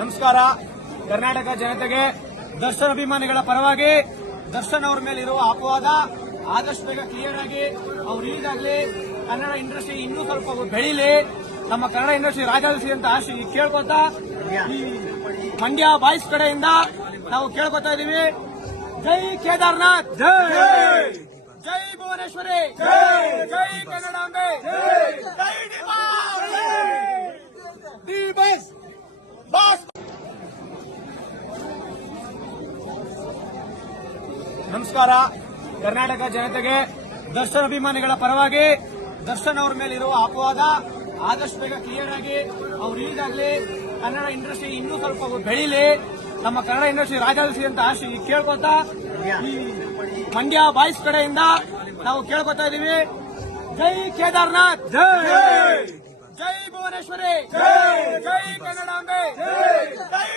ನಮಸ್ಕಾರ. ಕರ್ನಾಟಕ ಜನತೆಗೆ ದರ್ಶನ್ ಅಭಿಮಾನಿಗಳ ಪರವಾಗಿ ದರ್ಶನ್ ಅವರ ಮೇಲೆ ಇರುವ ಅಪವಾದ ಆದಷ್ಟು ಬೇಗ ಕ್ಲಿಯರ್ ಆಗಿ ಅವ್ರು ಈಗಾಗಲೇ ಕನ್ನಡ ಇಂಡಸ್ಟ್ರಿ ಇನ್ನೂ ಸ್ವಲ್ಪ ಬೆಳೀಲಿ, ನಮ್ಮ ಕನ್ನಡ ಇಂಡಸ್ಟ್ರಿ ರಾಜಾಲಿಸಿ ಅಂತ ಆಶೆ ಕೇಳ್ಕೊತಾ ಈ ಮಂಡ್ಯ ಬಾಯ್ಸ್ ಕಡೆಯಿಂದ ನಾವು ಕೇಳ್ಕೊತಾ ಇದೀವಿ. ಜೈ ಕೇದಾರ್ನಾಥ್, ಜೈ ಭುವನೇಶ್ವರಿ, ಜೈ ಕನ್ನಡಾಂಬೆ, ಜೈ ಡಿ ಬಾಸ್. ನಮಸ್ಕಾರ. ಕರ್ನಾಟಕ ಜನತೆಗೆ ದರ್ಶನ್ ಅಭಿಮಾನಿಗಳ ಪರವಾಗಿ ದರ್ಶನ್ ಅವರ ಮೇಲೆ ಇರುವ ಅಪವಾದ ಆದಷ್ಟು ಬೇಗ ಕ್ಲಿಯರ್ ಆಗಿ ಅವ್ರು ಈಗಾಗಲೇ ಕನ್ನಡ ಇಂಡಸ್ಟ್ರಿ ಇನ್ನೂ ಸ್ವಲ್ಪ ಬೆಳೀಲಿ, ನಮ್ಮ ಕನ್ನಡ ಇಂಡಸ್ಟ್ರಿ ರಾಜಾಲಿಸಿ ಅಂತ ಆಶೆ ಕೇಳ್ಕೊತಾ ಈ ಮಂಡ್ಯ ಬಾಯ್ಸ್ ಕಡೆಯಿಂದ ನಾವು ಕೇಳ್ಕೊತಾ ಇದೀವಿ. ಜೈ ಕೇದಾರ್ನಾಥ್, ಜೈ ಭುವನೇಶ್ವರಿ, ಜೈ ಕನ್ನಡಾಂಬೆ, ಜೈ